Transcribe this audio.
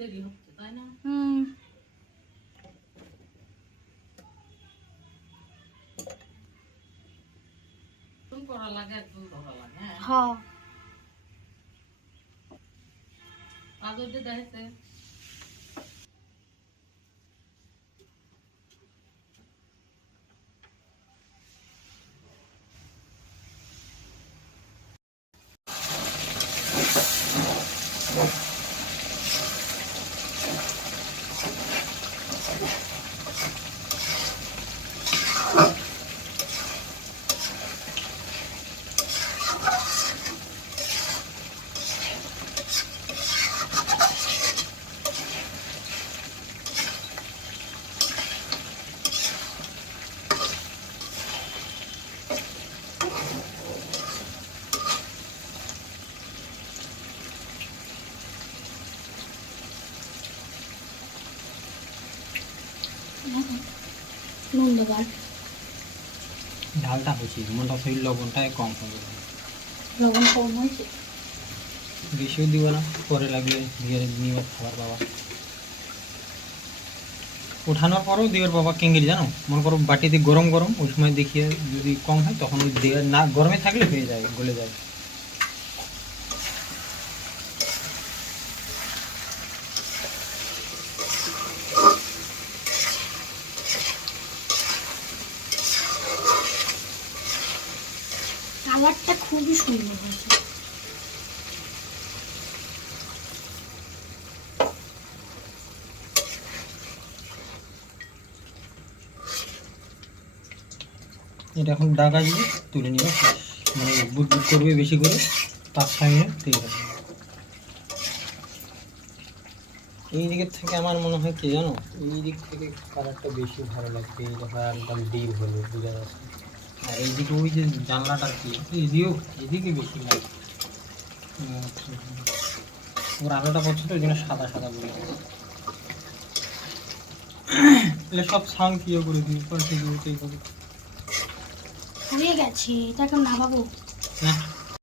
দেরি হচ্ছে তাই না? তুমি করা লাগে একদম ধরা লাগে। হ্যাঁ আদর যে দেখতে ঝালটা হচ্ছে মনটা সেই লবণটাই কম হবে। লবণ কম হয়েছে, বেশিও দিব না, পরে লাগলে দিয়ে নিয়ে খাবার বাবা ওঠানোর পরেও দিওর বাবা কেঙ্গির জানো, মনে করো বাটিতে গরম গরম ওই সময় দেখিয়ে যদি কম হয় তখন ওই দেওয়ার না গরমে থাকলে হয়ে যায়, গলে যায়। কালারটা খুবই সুন্দর হয়েছে। এটা এখন ডাকা দিয়ে তুলে নিবে, মানে বুট বুট করবে বেশি করে 5-6 মিনিট ঠিক আছে। এই দিকের থেকে আমার মনে হয় কি জানো, এই দিক থেকে কালারটা বেশি ভালো লাগবে, এটা হালকা ডিপ হলে বোঝা যাচ্ছে। আর এইদিকে ওই যে জানলাটার কি এদিকে বেশি লাগে, ওর আলোটা পড়ছে তো ওই জন্য সাদা সাদা বলে এগুলো সব সাউন্ড কিয়ে করে দিই পাল্টে দিয়ে হয়ে গেছে, এটা এখন নামাবো না।